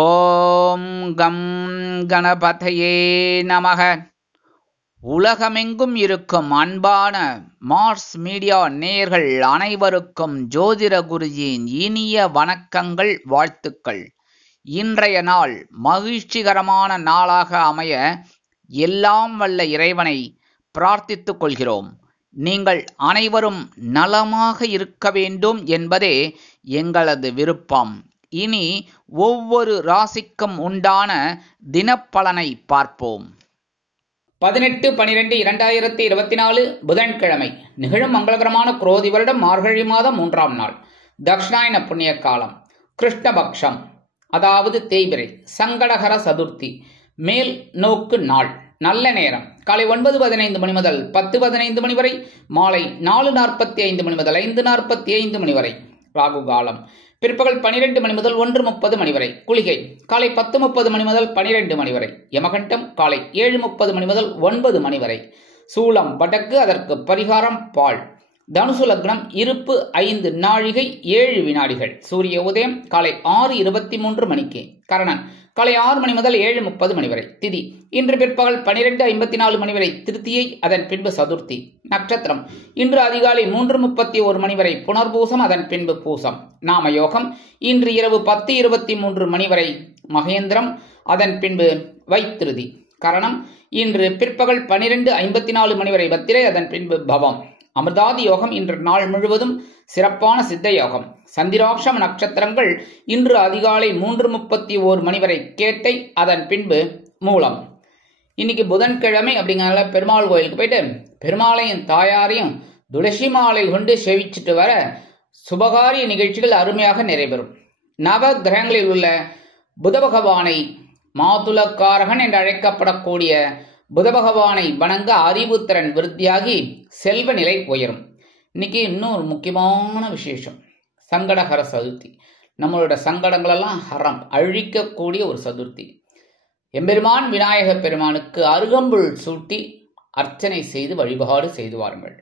ஓம் come கணபதையே நமக. உலகமெங்கும் இருக்கும் அன்பான மார்ஸ் மீடியா நேயர்கள் அனைவருக்கும் ஜோதிட குருஜியின் இனிய வணக்கங்கள், வாழ்த்துக்கள். இன்றைய நாள் மகிழ்ச்சிகரமான நாளாக அமைய எல்லாம் வல்ல இறைவனை பிரார்த்தித்துக் கொள்கிறோம். நீங்கள் அனைவரும் நலமாக இருக்க வேண்டும் என்பதே எங்களது விருப்பம். இனி ஒவ்வொரு ராசிக்கும் உண்டான தினப்பலனை பார்ப்போம். 18/12/2024 புதன்கிழமை. நிகழும் மங்களகரமான குரோதி வருடம் மார்கழி மாதம் 3ஆம் நாள். தக்ஷணாயன புண்ணிய காலம். கிருஷ்ணபக்ஷம், அதாவது தேய்பிறை. சங்கடகர சதுர்த்தி. மேல் நோக்கு நாள். நல்ல நேரம் காலை 9:15 மணி முதல் 10:15 மணி வரை, மாலை 4:45 மணி முதல் 5:45 மணி வரை. ராகு காலம் பிற்பகல் 12 மணி முதல் 1:30 மணி வரை. குளிகை காலை 10:30 மணி முதல் 12 மணி வரை. யமகண்டம் காலை 7:30 மணி முதல் 9 மணி வரை. சூலம் வடக்கு, அதற்கு பரிகாரம் பால். தனுசு லக்னம், இருப்பு 5 நாழிகை 7 வினாடிகள். சூரிய உதயம் காலை 6:23 மணிக்கு. கரணன் காலை 6 மணி முதல் 7:30 மணி வரை. திதி இன்று பிற்பகல் 12:54 மணி வரை திருத்தியை, அதன் பின்பு சதுர்த்தி. நட்சத்திரம் இன்று அதிகாலை 3:31 மணி வரை புனர்பூசம், அதன் பின்பு பூசம். நாம யோகம் இன்று இரவு 10:23 மணி வரை மகேந்திரம், அதன் பின்பு வைத்திருதி. கரணம் இன்று பிற்பகல் 12:54 மணி வரை பத்திரை, அதன் பின்பு பவம். அமிர்தாதி யோகம் இன்று நாள் முழுவதும் சிறப்பான சித்த யோகம். சந்திராட்சம நட்சத்திரங்கள் இன்று அதிகாலை 3:31 மணி வரை கேட்டை, அதன் பின்பு மூலம். இன்னைக்கு புதன்கிழமை அப்படிங்கிறனால பெருமாள் கோயிலுக்கு போயிட்டு பெருமாளையும் தாயாரையும் துளசி மாலை கொண்டு சேவிச்சுட்டு வர சுபகாரிய நிகழ்ச்சிகள் அருமையாக நிறைவேறும். நவ கிரகங்களில் உள்ள புத பகவானை, மாதுளக்காரகன் என்று அழைக்கப்படக்கூடிய புத பகவானை வணங்க அறிவுத்திறன் விருத்தியாகி செல்வ நிலை உயரும். இன்னைக்கு இன்னும் ஒரு முக்கியமான விசேஷம், சங்கடஹர சதுர்த்தி. நம்மளோட சங்கடங்களெல்லாம் ஹரம் அழிக்கக்கூடிய ஒரு சதுர்த்தி. எம்பெருமான் விநாயக பெருமானுக்கு அருகம்புல் சூட்டி அர்ச்சனை செய்து வழிபாடு செய்து வாருங்கள்.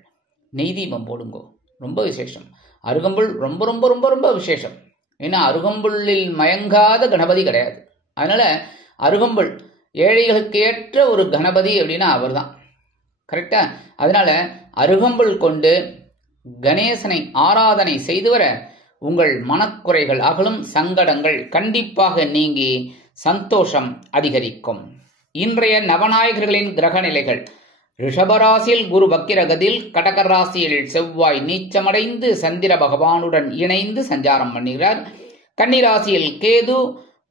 நெய் தீபம் போடுங்கோ, ரொம்ப விசேஷம். அருகம்புல் ரொம்ப ரொம்ப ரொம்ப ரொம்ப விசேஷம். ஏன்னா அருகம்புல்லில் மயங்காத கணபதி கிடையாது. அதனால அருகம்புல் ஏழைகளுக்கு ஏற்ற ஒரு கணபதி அப்படின்னா அவர் தான், கரெக்டா? அதனால அருகம்புல் கொண்டு கணேசனை ஆராதனை செய்து வர உங்கள் மனக்குறைகள் அகலும், சங்கடங்கள் கண்டிப்பாக நீங்கி சந்தோஷம் அதிகரிக்கும். இன்றைய நவநாயகர்களின் கிரக நிலைகள். ரிஷபராசியில் குரு வக்கிரகதில், கடகராசியில் செவ்வாய் நீச்சமடைந்து சந்திர பகவானுடன் இணைந்து சஞ்சாரம் பண்ணுகிறார். கன்னிராசியில் கேது,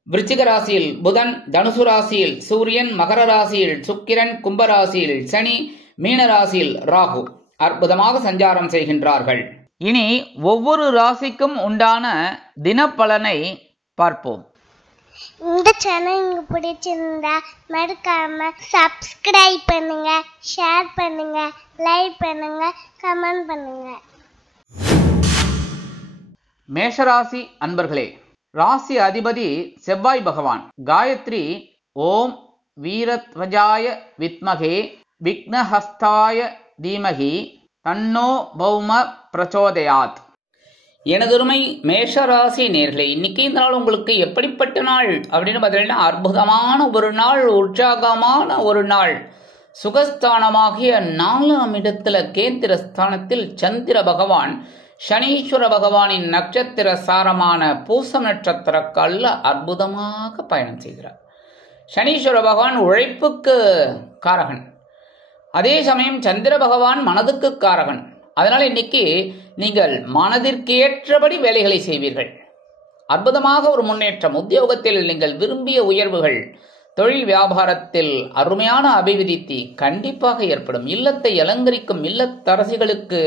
விருச்சிக ராசியில் புதன், தனுசு ராசியில் சூரியன், மகர ராசியில் சுக்கிரன், கும்பராசியில் சனி, மீனராசியில் ராகு அற்புதமாக சஞ்சாரம் செய்கின்றார்கள். இனி ஒவ்வொரு ராசிக்கும் உண்டான தினப்பலனை பார்ப்போம். இந்த சேனல் உங்களுக்கு பிடிச்சிருந்தா மறக்காம சப்ஸ்கிரைப் பண்ணுங்க, ஷேர் பண்ணுங்க, லைக் பண்ணுங்க, கமெண்ட் பண்ணுங்க. மேஷராசி அன்பர்களே, ராசி அதிபதி செவ்வாய் பகவான். காயத்ரி ஓம் வீரத்வஜாய வித்மகே விக்னஹஸ்தாய தீமகி தன்னோ பௌம பிரச்சோதயாத். எனதொருமை மேஷராசி நேர்களே, இன்னைக்கு இந்த நாள் உங்களுக்கு எப்படிப்பட்ட நாள் அப்படின்னு பார்த்தீங்கன்னா அற்புதமான ஒரு நாள், உற்சாகமான ஒரு நாள். சுகஸ்தானமாகிய 4ஆம் இடத்துல கேந்திர ஸ்தானத்தில் சந்திர பகவான் சனீஸ்வர பகவானின் நட்சத்திர சாரமான பூசம் நட்சத்திர கால்ல அற்புதமாக பயணம் செய்கிறார். சனீஸ்வர பகவான் உழைப்புக்கு காரகன், அதே சமயம் சந்திர பகவான் மனதுக்கு காரகன். அதனால இன்னைக்கு நீங்கள் மனதிற்கு ஏற்றபடி வேலைகளை செய்வீர்கள். அற்புதமாக ஒரு முன்னேற்றம். உத்தியோகத்தில் நீங்கள் விரும்பிய உயர்வுகள், தொழில் வியாபாரத்தில் அருமையான அபிவிருத்தி கண்டிப்பாக ஏற்படும். இல்லத்தை அலங்கரிக்கும் இல்லத்தரசிகளுக்கு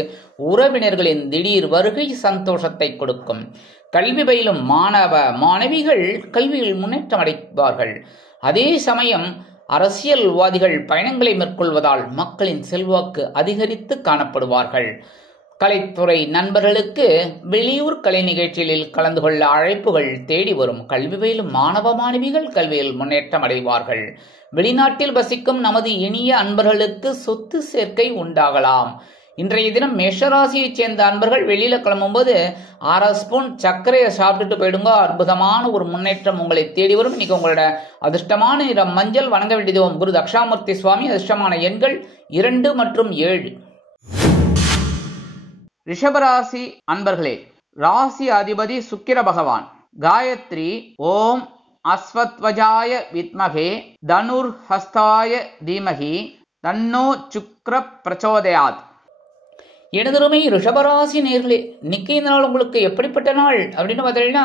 உறவினர்களின் திடீர் வருகை சந்தோஷத்தை கொடுக்கும். கல்வி பயிலும் மாணவ மாணவிகள் கல்வியில் முன்னேற்றம் அடைவார்கள். அதே சமயம் அரசியல்வாதிகள் பயணங்களை மேற்கொள்வதால் மக்களின் செல்வாக்கு அதிகரித்து காணப்படுவார்கள். கலைத்துறை நண்பர்களுக்கு வெளியூர் கலை நிகழ்ச்சிகளில் கலந்து கொள்ள அழைப்புகள் தேடி வரும். கல்வி பயிலும் மாணவ மாணவிகள் கல்வியில் முன்னேற்றம் அடைவார்கள். வெளிநாட்டில் வசிக்கும் நமது இனிய அன்பர்களுக்கு சொத்து சேர்க்கை உண்டாகலாம். இன்றைய தினம் மேஷராசியைச் சேர்ந்த அன்பர்கள் வெளியில கிளம்பும்போது 1/2 ஸ்பூன் சர்க்கரையை சாப்பிட்டுட்டு போயிடுங்க. அற்புதமான ஒரு முன்னேற்றம் உங்களை தேடி வரும். இன்னைக்கு உங்களோட அதிர்ஷ்டமான நிறம் மஞ்சள். வணங்க வேண்டியது ஓம் குரு தட்சிணாமூர்த்தி சுவாமி. அதிர்ஷ்டமான எண்கள் 2 மற்றும் 7. ரிஷபராசி அன்பர்களே, ராசி அதிபதி சுக்கிர பகவான். காயத்ரி ஓம் அஸ்வத்வஜாய வித்மகே தனுர்ஹஸ்தாய தீமகி தன்னோ சுக்ர பிரச்சோதயாத். எனதருமை ரிஷபராசி நேர்களே, இன்னைக்கு இந்த நாள் உங்களுக்கு எப்படிப்பட்ட நாள் அப்படின்னு பார்த்தீங்கன்னா,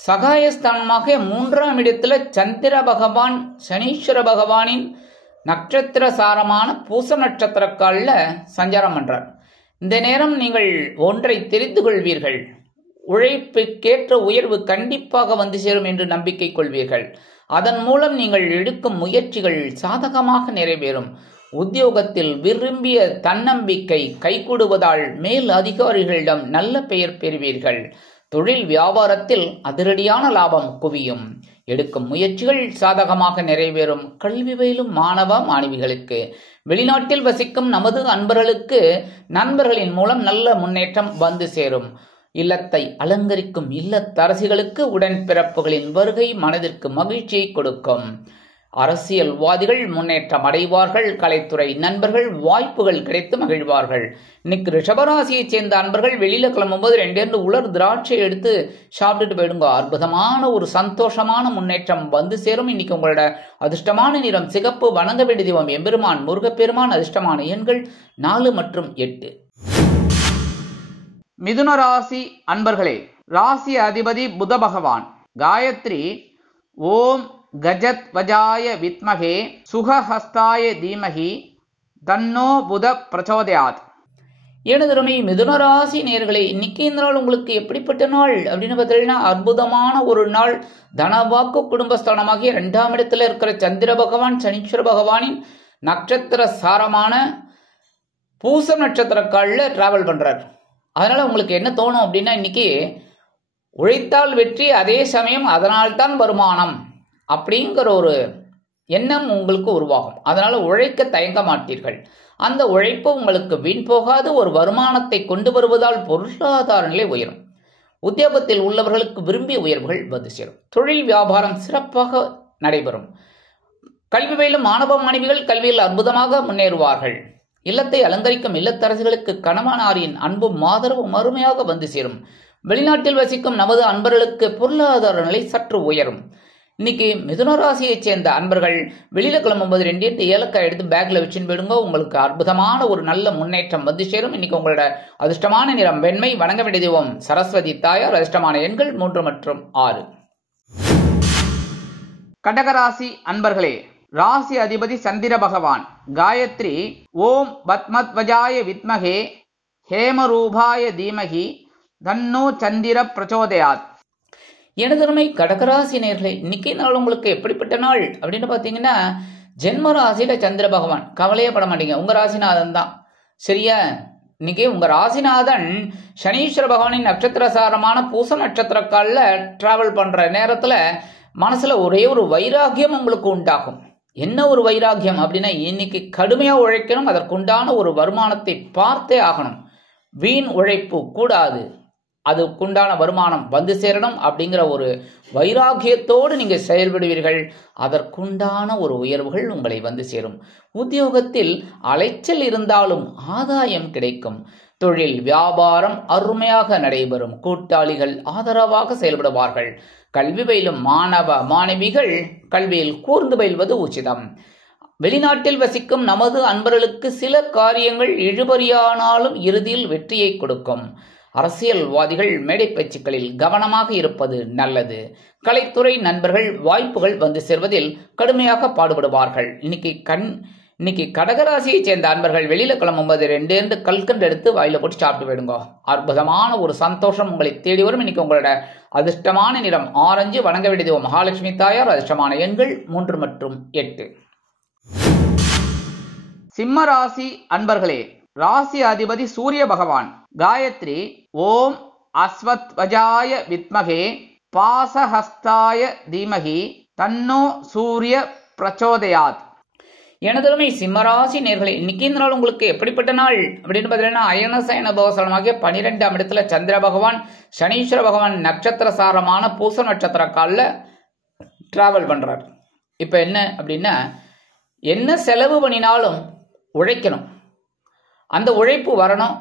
சகாயஸ்தானமாக 3ஆம் இடத்துல சந்திர பகவான் சனீஸ்வர பகவானின் நட்சத்திர சாரமான பூச நட்சத்திரக்காலில் சஞ்சாரம் பண்றார். இந்த நேரம் நீங்கள் ஒன்றை தெரிந்து கொள்வீர்கள். உழைப்புக்கேற்ற உயர்வு கண்டிப்பாக வந்து சேரும் என்று நம்பிக்கை கொள்வீர்கள். அதன் மூலம் நீங்கள் எடுக்கும் முயற்சிகள் சாதகமாக நிறைவேறும். உத்தியோகத்தில் விரும்பிய தன்னம்பிக்கை கைகூடுவதால் மேல் அதிகாரிகளிடம் நல்ல பெயர் பெறுவீர்கள். தொழில் வியாபாரத்தில் அதிரடியான லாபம் குவியும். எடுக்கும் முயற்சிகள் சாதகமாக நிறைவேறும். கல்வி பயிலும் மாணவ மாணவிகளுக்கு, வெளிநாட்டில் வசிக்கும் நமது அன்பர்களுக்கு நண்பர்களின் மூலம் நல்ல முன்னேற்றம் வந்து சேரும். இல்லத்தை அலங்கரிக்கும் இல்லத்தரசிகளுக்கு உடன்பிறப்புகளின் வருகை மனதிற்கு மகிழ்ச்சியை கொடுக்கும். அரசியல்வாதிகள் முன்னேற்றம் அடைவார்கள். கலைத்துறை நண்பர்கள் வாய்ப்புகள் கிடைத்து மகிழ்வார்கள். இன்னைக்கு ரிஷபராசியைச் சேர்ந்த அன்பர்கள் வெளியில கிளம்பும்போது 2 உலர் திராட்சை எடுத்து சாப்பிட்டுட்டு போயிடுங்க. அற்புதமான ஒரு சந்தோஷமான முன்னேற்றம் வந்து சேரும். இன்னைக்கு உங்களோட அதிர்ஷ்டமான நிறம் சிகப்பு. வணங்க வேண்டிய தெய்வம் எம்பெருமான் முருகப்பெருமான். அதிர்ஷ்டமான எண்கள் 4 மற்றும் 8. மிதுன ராசி அன்பர்களே, ராசி அதிபதி புத பகவான். காயத்ரி ஓம் கஜத்வஜாய வித்மகே சுகஹஸ்தாய தீமகி தன்னோ புத பிரச்சோதயாத். எனதருமை மிதுன ராசி நேயர்களே, இன்னைக்கு இந்த நாள் உங்களுக்கு எப்படிப்பட்ட நாள் அப்படின்னு பார்த்தீங்கன்னா, அற்புதமான ஒரு நாள். தனவாக்கு குடும்பஸ்தானமாகிய 2ஆம் இடத்துல இருக்கிற சந்திர பகவான் சனீஸ்வர பகவானின் நட்சத்திர சாரமான பூசம் நட்சத்திர காலில் டிராவல் பண்றார். அதனால உங்களுக்கு என்ன தோணும் அப்படின்னா, இன்னைக்கு உழைத்தால் வெற்றி, அதே சமயம் அதனால்தான் வருமானம் அப்படிங்கிற ஒரு எண்ணம் உங்களுக்கு உருவாகும். அதனால உழைக்க தயங்க மாட்டீர்கள். அந்த உழைப்பு உங்களுக்கு வீண் போகாது. ஒரு வருமானத்தை கொண்டு வருவதால் பொருளாதார நிலை உயரும். உத்தியோகத்தில் உள்ளவர்களுக்கு விரும்பிய உயர்வுகள் வந்து சேரும். தொழில் வியாபாரம் சிறப்பாக நடைபெறும். கல்வி பயிலும் மாணவ மாணவிகள் கல்வியில் அற்புதமாக முன்னேறுவார்கள். இல்லத்தை அலங்கரிக்கும் இல்லத்தரசிகளுக்கு கணவனாரின் அன்பும் ஆதரவும் அருமையாக வந்து சேரும். வெளிநாட்டில் வசிக்கும் நமது அன்பர்களுக்கு பொருளாதார நிலை சற்று உயரும். இன்னைக்கு மிதுன ராசியைச் சேர்ந்த அன்பர்கள் வெளியில கிளம்பும்போது 2 ஏலக்காய் எடுத்து பேக்ல வச்சுன்னு போயிடுங்க. உங்களுக்கு அற்புதமான ஒரு நல்ல முன்னேற்றம் வந்து சேரும். இன்னைக்கு உங்களோட அதிர்ஷ்டமான நிறம் வெண்மை. வணங்க வேண்டிய தெய்வம் சரஸ்வதி தாயார். அதிர்ஷ்டமான எண்கள் 3 மற்றும் 6. கடகராசி அன்பர்களே, ராசி அதிபதி சந்திர பகவான். காயத்ரி ஓம் பத்மத்வஜாய வித்மகே ஹேமரூபாய தீமகி தன்னோ சந்திர பிரச்சோதயாத். எனதருமை கடகராசி நேயர்களே, இன்னைக்கு நாள் உங்களுக்கு எப்படிப்பட்ட நாள் அப்படின்னு பார்த்தீங்கன்னா, ஜென்ம ராசியில சந்திர பகவான். கவலையே பட மாட்டீங்க, உங்க ராசிநாதன் தான். சரியா? இன்னைக்கு உங்க ராசிநாதன் சனீஸ்வர பகவானின் நட்சத்திரசாரமான பூச நட்சத்திர காலில் டிராவல் பண்ற நேரத்துல மனசுல ஒரே ஒரு வைராகியம் உங்களுக்கு உண்டாகும். என்ன ஒரு வைராகியம் அப்படின்னா, இன்னைக்கு கடுமையா உழைக்கணும், அதற்குண்டான ஒரு வருமானத்தை பார்த்தே ஆகணும். வீண் உழைப்பு கூடாது, அதுக்குண்டான வருமானம் வந்து சேரணும் அப்படிங்கிற ஒரு வைராகியத்தோடு நீங்க செயல்படுவீர்கள். அதற்குண்டான ஒரு உயர்வுகள் உங்களை வந்து சேரும். உத்தியோகத்தில் அலைச்சல் இருந்தாலும் ஆதாயம் கிடைக்கும். தொழில் வியாபாரம் அருமையாக நடைபெறும். கூட்டாளிகள் ஆதரவாக செயல்படுவார்கள். கல்வி பயிலும் மாணவ மாணவிகள் கல்வியில் கூர்ந்து பயில்வது உச்சிதம். வெளிநாட்டில் வசிக்கும் நமது அன்பர்களுக்கு சில காரியங்கள் இழுபறியானாலும் இறுதியில் வெற்றியை கொடுக்கும். அரசியல்வாதிகள் மேடை பேச்சுக்களில் கவனமாக இருப்பது நல்லது. கலைத்துறை நண்பர்கள் வாய்ப்புகள் வந்து சேர்வதில் கடுமையாக பாடுபடுவார்கள். இன்னைக்கு கடகராசியை சேர்ந்த அன்பர்கள் வெளியில கிளம்பும்போது 2 கல்கண்டு எடுத்து வாயில போட்டு சாப்பிட்டு போயிடுங்க. அற்புதமான ஒரு சந்தோஷம் உங்களை தேடி வரும். இன்னைக்கு உங்களோட அதிர்ஷ்டமான நிறம் ஆரஞ்சு. வணங்க வேண்டியது மகாலட்சுமி தாயார். அதிர்ஷ்டமான எண்கள் 3 மற்றும் 8. சிம்ம ராசி அன்பர்களே, ராசி அதிபதி சூரிய பகவான். காயத்ரி ஓம் அஸ்வத்வஜாய வித்மகே பாசஹஸ்தாய தீமகி தன்னோ சூரிய பிரச்சோதயாத். எனதருமை சிம்மராசி நேர்களே, இன்னைக்கு இந்த நாள் உங்களுக்கு எப்படிப்பட்ட நாள் அப்படின்னு பார்த்தீங்கன்னா, அயனசயன போகசலமாகிய 12ஆம் இடத்துல சந்திர பகவான் சனீஸ்வர பகவான் நட்சத்திர சாரமான பூச நட்சத்திர காலில் டிராவல் பண்றார். இப்ப என்ன அப்படின்னா, என்ன செலவு பண்ணினாலும் உழைக்கணும், அந்த உழைப்பு வரணும்,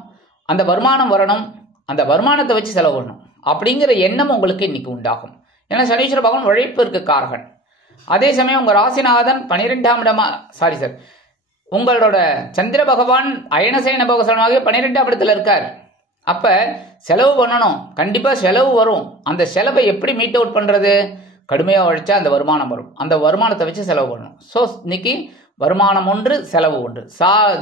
அந்த வருமானம் வரணும், அந்த வருமானத்தை வச்சு செலவு பண்ணணும் அப்படிங்கிற எண்ணம் உங்களுக்கு இன்னைக்கு உண்டாகும். ஏன்னா சனீஸ்வர பகவான் உழைப்பிற்கு காரகன். அதே சமயம் உங்க ராசிநாதன் 12ஆம் இடமா உங்களோட சந்திர பகவான் அயனசயன போகசலமாக 12ஆம் இடத்துல இருக்கார். அப்ப செலவு பண்ணணும், கண்டிப்பா செலவு வரும். அந்த செலவை எப்படி மீட் அவுட் பண்றது? கடுமையா உழைச்சா அந்த வருமானம் வரும், அந்த வருமானத்தை வச்சு செலவு பண்ணணும். ஸோ இன்னைக்கு வருமானம் ஒன்று, செலவு ஒன்று,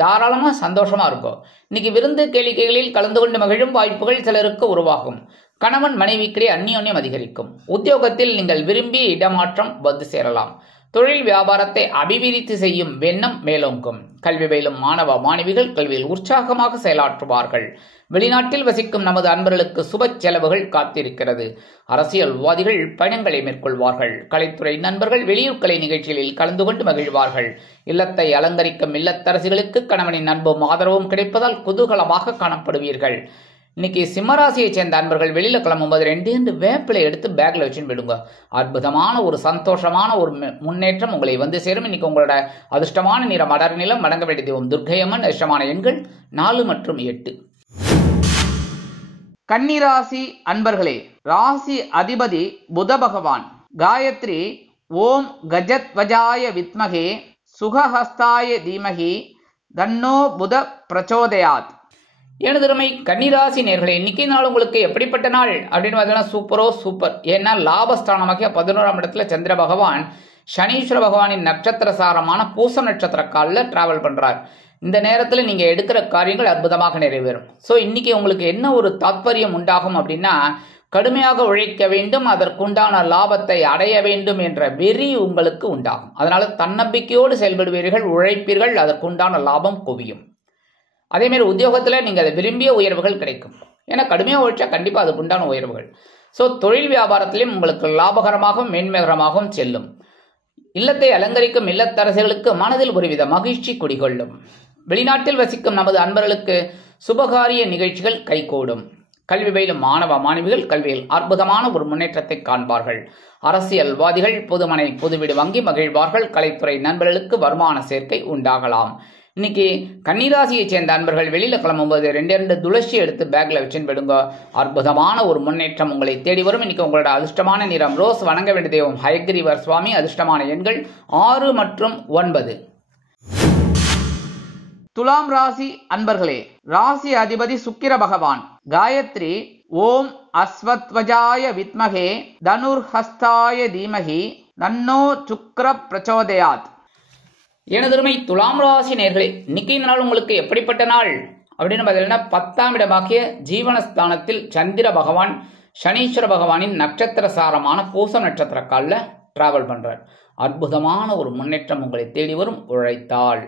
தாராளமா சந்தோஷமா இருக்கும். இன்னைக்கு விருந்து கேளிக்கைகளில் கலந்து கொண்டு மகிழும் வாய்ப்புகள் சிலருக்கு உருவாகும். கணவன் மனைவிக்கிடையே அந்யோன்யம் அதிகரிக்கும். உத்தியோகத்தில் நீங்கள் விரும்பிய இடமாற்றம் வந்து சேரலாம். தொழில் வியாபாரத்தை அபிவிருத்தி செய்யும் எண்ணம் மேலோங்கும். கல்வி பயிலும் மாணவ மாணவிகள் கல்வியில் உற்சாகமாக செயலாற்றுவார்கள். வெளிநாட்டில் வசிக்கும் நமது அன்பர்களுக்கு சுப செலவுகள் காத்திருக்கிறது. அரசியல்வாதிகள் பயணங்களை மேற்கொள்வார்கள். கலைத்துறை நண்பர்கள் வெளியூர் கலை நிகழ்ச்சிகளில் கலந்து கொண்டு மகிழ்வார்கள். இல்லத்தை அலங்கரிக்கும் இல்லத்தரசிகளுக்கு கணவனின் அன்பும் ஆதரவும் கிடைப்பதால் குதூகலமாக காணப்படுவீர்கள். இன்னைக்கு சிம்மராசியை சேர்ந்த அன்பர்கள் வெளியில கிளம்பும்போது 2 வேப்பிலை எடுத்து பேக்ல வச்சுன்னு விடுங்க. அற்புதமான ஒரு சந்தோஷமான ஒரு முன்னேற்றம் உங்களை வந்து சேரும். இன்னைக்கு உங்களோட அதிர்ஷ்டமான நிறம் அடர் நிலம். வணங்க வேண்டிய தெய்வம் துர்க்கையம்மன். அதிர்ஷ்டமான எண்கள் 4 மற்றும் 8. கன்னிராசி அன்பர்களே, ராசி அதிபதி புத பகவான். காயத்ரி ஓம் கஜத்வஜாய வித்மகே சுகஹஸ்தாய தீமகி தன்னோ புத பிரச்சோதயாத். எனதருமை கன்னிராசி நேர்களே, இன்னைக்கு நாள் உங்களுக்கு எப்படிப்பட்ட நாள் அப்படின்னு பார்த்தீங்கன்னா சூப்பரோ சூப்பர். ஏன்னா லாபஸ்தானமாக 11ஆம் இடத்துல சந்திர பகவான் சனீஸ்வர பகவானின் நட்சத்திர சாரமான பூச நட்சத்திர காலில் டிராவல் பண்றார். இந்த நேரத்தில் நீங்க எடுக்கிற காரியங்கள் அற்புதமாக நிறைவேறும். ஸோ இன்னைக்கு உங்களுக்கு என்ன ஒரு தாத்பரியம் உண்டாகும் அப்படின்னா, கடுமையாக உழைக்க வேண்டும், அதற்குண்டான லாபத்தை அடைய வேண்டும் என்ற வெறி உங்களுக்கு உண்டாகும். அதனால தன்னம்பிக்கையோடு செயல்படுவீர்கள், உழைப்பீர்கள், அதற்குண்டான லாபம் குவியும். அதேமாரி உத்தியோகத்தில் நீங்கள் அதை விரும்பிய உயர்வுகள் கிடைக்கும். ஏன்னா கடுமையாக உழைச்சா கண்டிப்பாக அதுக்கு உண்டான உயர்வுகள். ஸோ தொழில் வியாபாரத்திலையும் உங்களுக்கு லாபகரமாகவும் மேன்மைகரமாகவும் செல்லும். இல்லத்தை அலங்கரிக்கும் இல்லத்தரசிகளுக்கு மனதில் ஒருவித மகிழ்ச்சி குடிகொள்ளும். வெளிநாட்டில் வசிக்கும் நமது அன்பர்களுக்கு சுபகாரிய நிகழ்ச்சிகள் கைகூடும். கல்வி பயிலும் மாணவ மாணவிகள் கல்வியில் அற்புதமான ஒரு முன்னேற்றத்தை காண்பார்கள். அரசியல்வாதிகள் புதுமனை புதுவீடு வாங்கி மகிழ்வார்கள். கலைத்துறை நண்பர்களுக்கு வருமான சேர்க்கை உண்டாகலாம். இன்னைக்கு கன்னிராசியை சேர்ந்த அன்பர்கள் வெளியில கிளம்பும்போது 2 துளசி எடுத்து பேக்ல வச்சுன்னு விடுங்க. அற்புதமான ஒரு முன்னேற்றம் உங்களை தேடி வரும். இன்னைக்கு உங்களோட அதிர்ஷ்டமான நிறம் ரோஸ். வணங்க வேண்டிய தெய்வம் ஹயக்ரீவர் சுவாமி. அதிர்ஷ்டமான எண்கள் 6 மற்றும் 9. துலாம் ராசி அன்பர்களே, ராசி அதிபதி சுக்கிர பகவான். காயத்ரி ஓம் அஸ்வத்வஜாய வித்மகே தனுர்ஹஸ்தாய தீமகி தன்னோ சுக்ர பிரச்சோதயாத். எனதருமை துலாம் ராசி நேர்களே, இன்னைக்கு இந்த நாள் உங்களுக்கு எப்படிப்பட்ட நாள் அப்படின்னு பார்த்தீங்கன்னா, 10ஆம் இடமாகிய ஜீவனஸ்தானத்தில் சந்திர பகவான் சனீஸ்வர பகவானின் நட்சத்திர சாரமான பூசம் நட்சத்திர காலில் டிராவல் பண்றார். அற்புதமான ஒரு முன்னேற்றம் உங்களை தேடி வரும். உழைத்தால்,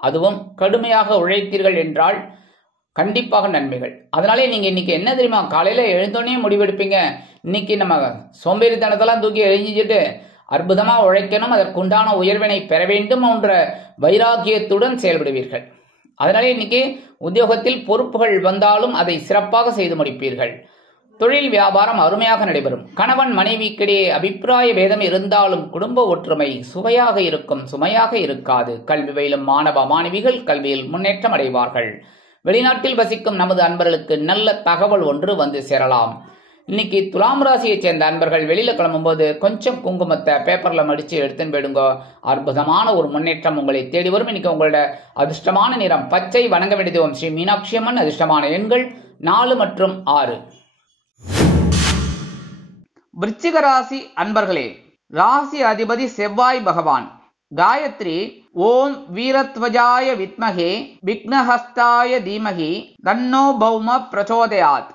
அதுவும் கடுமையாக உழைத்தீர்கள் என்றால் கண்டிப்பாக நன்மைகள். அதனாலே நீங்க இன்னைக்கு என்ன தெரியுமா, காலையில எழுந்தோடனே முடிவெடுப்பீங்க, இன்னைக்கு நம்ம சோம்பேறித்தனத்தெல்லாம் தூக்கி எழிஞ்சிட்டு அற்புதமா உழைக்கணும், அதற்குண்டான உயர்வினை பெற வேண்டும் என்ற வைராக்கியத்துடன் செயல்படுவீர்கள். அதனாலே இன்னைக்கு உத்தியோகத்தில் பொறுப்புகள் வந்தாலும் அதை சிறப்பாக செய்து முடிப்பீர்கள். தொழில் வியாபாரம் அருமையாக நடைபெறும். கணவன் மனைவிக்கிடையே அபிப்பிராய பேதம் இருந்தாலும் குடும்ப ஒற்றுமை சுவையாக இருக்கும், சுமையாக இருக்காது. கல்வி பயிலும் மாணவ மாணவிகள் கல்வியில் முன்னேற்றம் அடைவார்கள். வெளிநாட்டில் வசிக்கும் நமது அன்பர்களுக்கு நல்ல தகவல் ஒன்று வந்து சேரலாம். இன்னைக்கு துலாம் ராசியை சேர்ந்த அன்பர்கள் வெளியில கிளம்பும்போது கொஞ்சம் குங்குமத்தை பேப்பர்ல மடிச்சு எடுத்துன்னு போயிடுங்க. அற்புதமான ஒரு முன்னேற்றம் உங்களை தேடி வரும். இன்னைக்கு உங்களோட அதிர்ஷ்டமான நிறம் பச்சை. வணங்க வேண்டிய தெய்வம் ஸ்ரீ மீனாட்சி அம்மன். அதிர்ஷ்டமான எண்கள் 4 மற்றும் 6. விருச்சிக ராசி அன்பர்களே, ராசி அதிபதி செவ்வாய் பகவான். காயத்ரி ஓம் வீரத்வஜாய வித்மகே விக்னஹஸ்தாய தீமகி தன்னோ பௌம பிரச்சோதயாத்.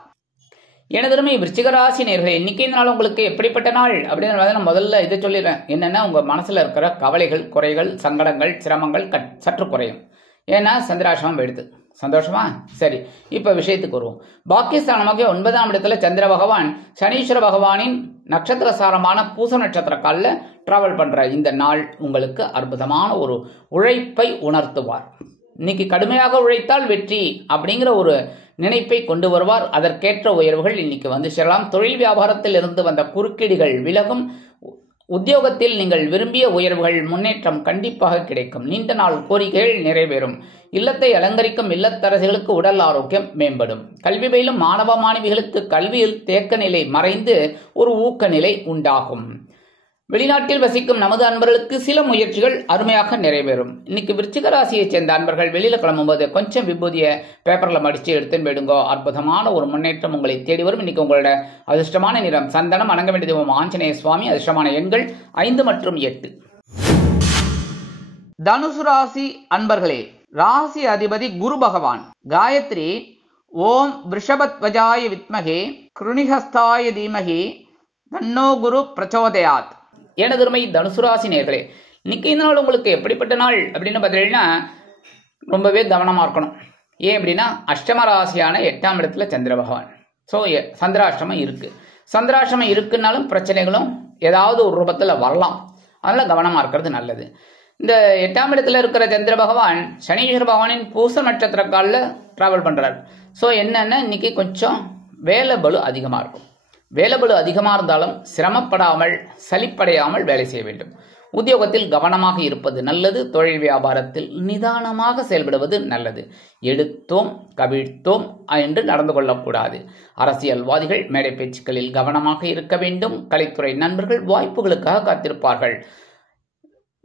எனதருமை விருச்சிக ராசி நேர்களே, இன்னைக்கு இந்த நாள் உங்களுக்கு எப்படிப்பட்ட நாள் அப்படின்னு நான் முதல்ல இதை சொல்லிடுறேன். என்னன்னா, உங்க மனசுல இருக்கிற கவலைகள், குறைகள், சங்கடங்கள், சிரமங்கள் சற்று குறையும். ஏன்னா சந்திராசிரமம் எடுத்து சந்தோஷமா. சரி, இப்ப விஷயத்துக்கு வருவோம். பாக்கியஸ்தானமாக 9ஆம் இடத்துல சந்திர பகவான் சனீஸ்வர பகவானின் நட்சத்திர சாரமான பூச நட்சத்திர காலில் டிராவல் பண்ற இந்த நாள் உங்களுக்கு அற்புதமான ஒரு உழைப்பை உணர்த்துவார். இன்னைக்கு கடுமையாக உழைத்தால் வெற்றி அப்படிங்கிற ஒரு நினைப்பை கொண்டு வருவார். அதற்கேற்ற உயர்வுகள் இன்னைக்கு வந்து சேரலாம். தொழில் வியாபாரத்தில் இருந்து வந்த குறுக்கீடுகள் விலகும். உத்தியோகத்தில் நீங்கள் விரும்பிய உயர்வுகள் முன்னேற்றம் கண்டிப்பாக கிடைக்கும். நீண்ட நாள் கோரிக்கைகள் நிறைவேறும். இல்லத்தை அலங்கரிக்கும் இல்லத்தரசிகளுக்கு உடல் ஆரோக்கியம் மேம்படும். கல்வி பயிலும் மாணவ மாணவிகளுக்கு கல்வியில் தேக்க நிலை மறைந்து ஒரு ஊக்க நிலை உண்டாகும். வெளிநாட்டில் வசிக்கும் நமது அன்பர்களுக்கு சில முயற்சிகள் அருமையாக நிறைவேறும். இன்னைக்கு விருச்சிக ராசியை சேர்ந்த அன்பர்கள் வெளியில கிளம்பும்போது கொஞ்சம் விபூதிய பேப்பர்ல மடிச்சு எடுத்துன்னு போயிடுங்கோ. அற்புதமான ஒரு முன்னேற்றம் உங்களை தேடி வரும். இன்னைக்கு உங்களோட அதிர்ஷ்டமான நிறம் சந்தனம். வணங்க வேண்டிய தெய்வம் ஆஞ்சநேய சுவாமி. அதிர்ஷ்டமான எண்கள் 5 மற்றும் 8. தனுசு ராசி அன்பர்களே, ராசி அதிபதி குரு பகவான். காயத்ரி ஓம் விருஷபத்வஜாய வித்மகே கிருணிஹஸ்தாய தீமகி தன்னோ குரு பிரச்சோதயாத். எனதுமை தனுசு ராசி நேர்களே, இன்னைக்கு இந்த நாள் உங்களுக்கு எப்படிப்பட்ட நாள் அப்படின்னு பார்த்தீங்கன்னா ரொம்பவே கவனமாக இருக்கணும். ஏன் அப்படின்னா அஷ்டம ராசியான 8ஆம் இடத்துல சந்திர பகவான். ஸோ சந்திராஷ்டமம் இருக்கு. சந்திராஷ்டமம் இருக்குன்னாலும் பிரச்சனைகளும் ஏதாவது ஒரு ரூபத்தில் வரலாம். அதனால கவனமாக இருக்கிறது நல்லது. இந்த 8ஆம் இடத்துல இருக்கிற சந்திர பகவான் சனீஸ்வர பகவானின் பூச நட்சத்திர காலில் டிராவல் பண்றாரு. ஸோ என்னன்னா இன்னைக்கு கொஞ்சம் வேலை பளு அதிகமாக இருக்கும். வேலைபளு அதிகமாக இருந்தாலும் சிரமப்படாமல் சலிப்படையாமல் வேலை செய்ய வேண்டும். உத்தியோகத்தில் கவனமாக இருப்பது நல்லது. தொழில் வியாபாரத்தில் நிதானமாக செயல்படுவது நல்லது. எடுத்தோம் கவிழ்த்தோம் என்று நடந்து கொள்ளக்கூடாது. அரசியல்வாதிகள் மேடை பேச்சுக்களில் கவனமாக இருக்க வேண்டும். கலைத்துறை நண்பர்கள் வாய்ப்புகளுக்காக காத்திருப்பார்கள்.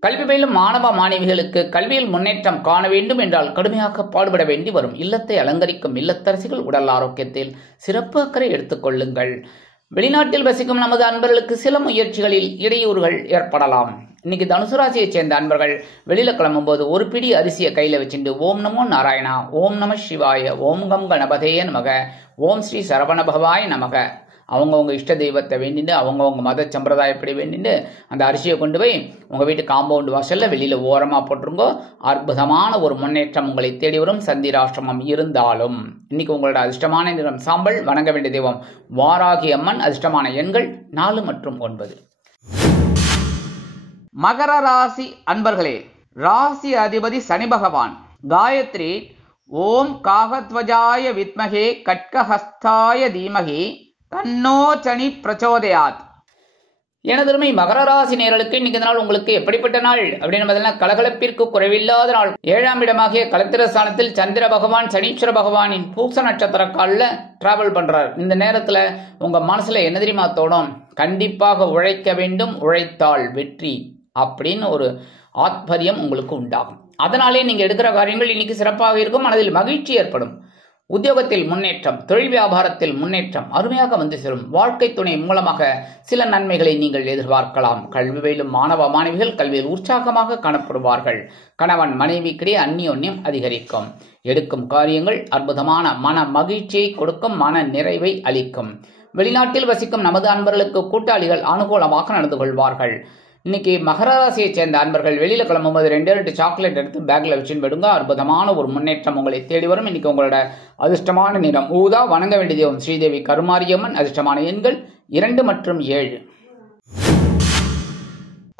கல்வி பயிலும் மாணவ மாணவிகளுக்கு கல்வியில் முன்னேற்றம் காண வேண்டும் என்றால் கடுமையாக பாடுபட வேண்டி வரும். இல்லத்தை அலங்கரிக்கும் இல்லத்தரசிகள் உடல் ஆரோக்கியத்தில் சிறப்பு அக்கறை எடுத்துக்கொள்ளுங்கள். வெளிநாட்டில் வசிக்கும் நமது அன்பர்களுக்கு சில முயற்சிகளில் இடையூறுகள் ஏற்படலாம். இன்னைக்கு தனுசு ராசியை சேர்ந்த அன்பர்கள் வெளியில கிளம்பும் போது ஒரு பிடி அரிசியை கையில வச்சுட்டு ஓம் நமோ நாராயணா, ஓம் நம சிவாய, ஓம் கம் கணபதேய நமக, ஓம் ஸ்ரீ சரவண பகவாய நமக, அவங்கவுங்க இஷ்ட தெய்வத்தை வேண்டிட்டு அவங்கவுங்க மத சம்பிரதாயப்படி வேண்டிட்டு அந்த அரிசியை கொண்டு போய் உங்கள் வீட்டு காம்பவுண்ட் வாசல்ல வெளியில ஓரமாக போட்டுருங்கோ. அற்புதமான ஒரு முன்னேற்றம் உங்களை தேடி வரும். சந்திராஷ்டிரமம் இருந்தாலும் இன்னைக்கு உங்களோட அதிர்ஷ்டமான நிறம் சாம்பல். வணங்க வேண்டிய தெய்வம் வாராகி அம்மன். அதிர்ஷ்டமான எண்கள் 4 மற்றும் 9. மகர ராசி அன்பர்களே, ராசி அதிபதி சனி பகவான். காயத்ரி ஓம் காகத்வஜாய வித்மகே கட்கஹஸ்தாய தீமகி தன்னோ சனி பிரச்சோதயாத். எனதருமை மகர ராசி நேயர்களுக்கு இன்னைக்கு நாள் உங்களுக்கு எப்படிப்பட்ட நாள் அப்படின்னு பார்த்தீங்கன்னா கலகலப்பிற்கு குறைவில்லாத நாள். 7ஆம் இடமாகிய கலத்திர ஸ்தானத்தில் சந்திர பகவான் சனீஸ்வர பகவானின் பூச நட்சத்திர காலில் டிராவல் பண்றார். இந்த நேரத்துல உங்க மனசுல என்ன தெரியுமா தோணும்? கண்டிப்பாக உழைக்க வேண்டும், உழைத்தால் வெற்றி அப்படின்னு ஒரு ஆத்பரியம் உங்களுக்கு உண்டாகும். அதனாலே நீங்க எடுக்கிற காரியங்கள் இன்னைக்கு சிறப்பாக இருக்கும். மனதில் மகிழ்ச்சி ஏற்படும். உத்தியோகத்தில் முன்னேற்றம், தொழில் வியாபாரத்தில் முன்னேற்றம் அருமையாக வந்து சேரும். வாழ்க்கை துணை மூலமாக சில நன்மைகளை நீங்கள் எதிர்பார்க்கலாம். கல்வி பயிலும் மாணவ மாணவிகள் கல்வியில் உற்சாகமாக காணப்படுவார்கள். கணவன் மனைவிக்கிடையே அந்யோன்யம் அதிகரிக்கும். எடுக்கும் காரியங்கள் அற்புதமான மன மகிழ்ச்சியை கொடுக்கும், மன நிறைவை அளிக்கும். வெளிநாட்டில் வசிக்கும் நமது அன்பர்களுக்கு கூட்டாளிகள் அனுகூலமாக நடந்து கொள்வார்கள். இன்னைக்கு மகர ராசியை சேர்ந்த அன்பர்கள் வெளியில கிளம்பும்போது 2 சாக்லேட் எடுத்து பேக்ல வச்சுன்னு போயிடுங்க. அற்புதமான ஒரு முன்னேற்றம் உங்களை தேடி வரும். இன்னைக்கு உங்களோட அதிர்ஷ்டமான நிறம் ஊதா. வணங்க வேண்டிய தெய்வம் ஸ்ரீதேவி கருமாரியம்மன். அதிர்ஷ்டமான எண்கள் 2 மற்றும் 7.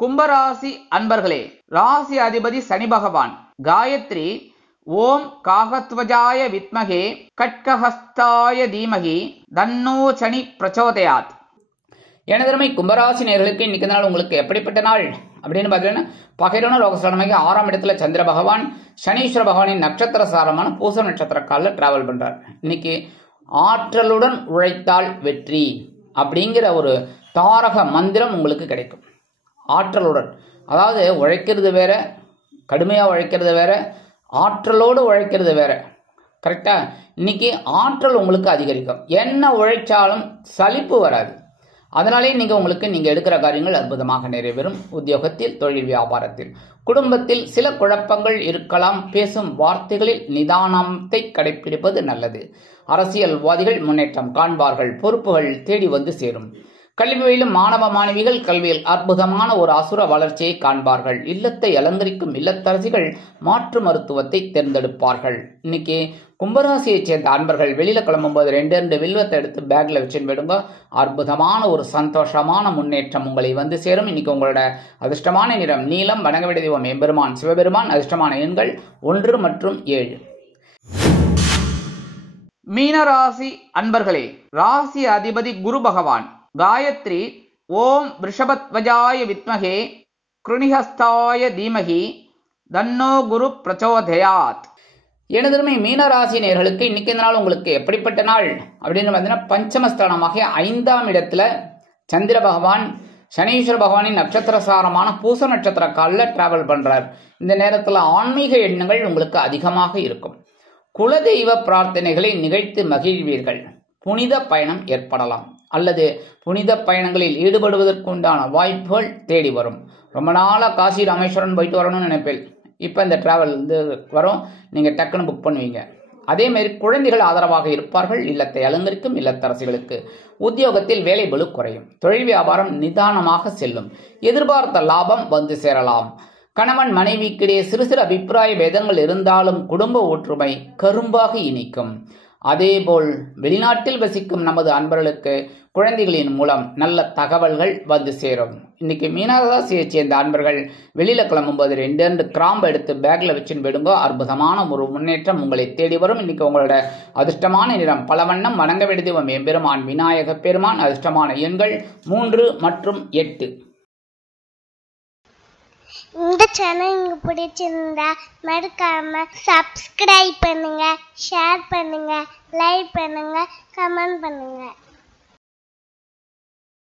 கும்பராசி அன்பர்களே, ராசி அதிபதி சனி பகவான். காயத்ரி ஓம் காகத்வஜாய வித்மகே கட்கஹஸ்தாய தீமகி தன்னோ சனி பிரச்சோதயாத். எனதருமை கும்பராசி நேயர்களுக்கு இன்னைக்கு நாள் உங்களுக்கு எப்படிப்பட்ட நாள் அப்படின்னு பார்த்தீங்கன்னா பகைரன ரோகஸ்தானமாக 6ஆம் இடத்துல சந்திர பகவான் சனீஸ்வர பகவானின் நட்சத்திர சாரமான பூச நட்சத்திர காலில் டிராவல் பண்றார். இன்னைக்கு ஆற்றலுடன் உழைத்தால் வெற்றி அப்படிங்கிற ஒரு தாரக மந்திரம் உங்களுக்கு கிடைக்கும். ஆற்றலுடன், அதாவது உழைக்கிறது வேற, கடுமையாக உழைக்கிறது வேற, ஆற்றலோடு உழைக்கிறது வேற. கரெக்டா? இன்னைக்கு ஆற்றல் உங்களுக்கு அதிகரிக்கும். என்ன உழைச்சாலும் சலிப்பு வராது. அதனாலே நீங்க எடுக்கிற காரியங்கள் அற்புதமாக நிறைவேறும். உத்தியோகத்தில், தொழில் வியாபாரத்தில், குடும்பத்தில் சில குழப்பங்கள் இருக்கலாம். பேசும் வார்த்தைகளில் நிதானத்தை கடைபிடிப்பது நல்லது. அரசியல்வாதிகள் முன்னேற்றம் காண்பார்கள். பொறுப்புகள் தேடி வந்து சேரும். கல்வியிலும் மாணவ மாணவிகள் கல்வியில் அற்புதமான ஒரு அசுர வளர்ச்சியை காண்பார்கள். இல்லத்தை அலங்கரிக்கும் இல்லத்தரசிகள் மாற்று மருத்துவத்தை தேர்ந்தெடுப்பார்கள். இன்னைக்கு கும்பராசியைச் சேர்ந்த அன்பர்கள் வெளியில கிளம்பும்போது 2 வில்வத்தை எடுத்து பேக்ல வச்சுன்னு போயிடுங்க. அற்புதமான ஒரு சந்தோஷமான முன்னேற்றம் உங்களை வந்து சேரும். இன்னைக்கு உங்களோட அதிர்ஷ்டமான நிறம் நீலம். வணங்க வேண்டிய தெய்வம் எம்பெருமான் சிவபெருமான். அதிர்ஷ்டமான எண்கள் 1 மற்றும் 7. மீனராசி அன்பர்களே, ராசி அதிபதி குரு பகவான். காயத்ரி ஓம் ரிஷபத்வஜாய வித்மகே கிருணிஹஸ்தாய தீமகி தன்னோ குரு பிரச்சோதயாத். எனதருமை மீனராசி நேயர்களுக்கு இன்னைக்கு இந்த நாள் உங்களுக்கு எப்படிப்பட்ட நாள் அப்படின்னு பார்த்தீங்கன்னா, பஞ்சமஸ்தானமாகிய 5ஆம் இடத்துல சந்திர பகவான் சனீஸ்வர பகவானின் நட்சத்திரசாரமான பூச நட்சத்திர காலில் டிராவல் பண்றார். இந்த நேரத்தில் ஆன்மீக எண்ணங்கள் உங்களுக்கு அதிகமாக இருக்கும். குலதெய்வ பிரார்த்தனைகளை நிகழ்த்து மகிழ்வீர்கள். புனித பயணம் ஏற்படலாம் அல்லது புனித பயணங்களில் ஈடுபடுவதற்கு உண்டான வாய்ப்புகள் தேடி வரும். ரொம்ப நாளாக காசி ராமேஸ்வரன் போயிட்டு வரணும்னு நினைப்பேன். இப்போ இந்த டிராவல் வரும், நீங்கள் டக்குன்னு புக் பண்ணுவீங்க. அதேமாரி குழந்தைகள் ஆதரவாக இருப்பார்கள். இல்லத்தை அலங்கரிக்கும் இல்லத்தரசிகளுக்கு உத்தியோகத்தில் வேலை பளு குறையும். தொழில் வியாபாரம் நிதானமாக செல்லும். எதிர்பார்த்த லாபம் வந்து சேரலாம். கணவன் மனைவிக்கிடையே சிறு சிறு அபிப்பிராய பேதங்கள் இருந்தாலும் குடும்ப ஒற்றுமை கரும்பாக இனிக்கும். அதேபோல் வெளிநாட்டில் வசிக்கும் நமது அன்பர்களுக்கு குழந்தைகளின் மூலம் நல்ல தகவல்கள் வந்து சேரும். இன்னைக்கு மீனராசியை சேர்ந்த அன்பர்கள் வெளியில கிளம்பும்போது 2 கிராம்பு எடுத்து பேக்ல வச்சுன்னு விடுங்க. அற்புதமான ஒரு முன்னேற்றம் உங்களை தேடி வரும். இன்னைக்கு உங்களோட அதிர்ஷ்டமான நிறம் பலவண்ணம். வணங்க வேண்டிய தெய்வம் எம்பெருமான் விநாயக பெருமான். அதிர்ஷ்டமான எண்கள் 3 மற்றும் 8. இந்த சேனல் உங்களுக்கு பிடிச்சிருந்தா மறக்காம சப்ஸ்கிரைப் பண்ணுங்க, ஷேர் பண்ணுங்க, லைக் பண்ணுங்க, கமெண்ட் பண்ணுங்க.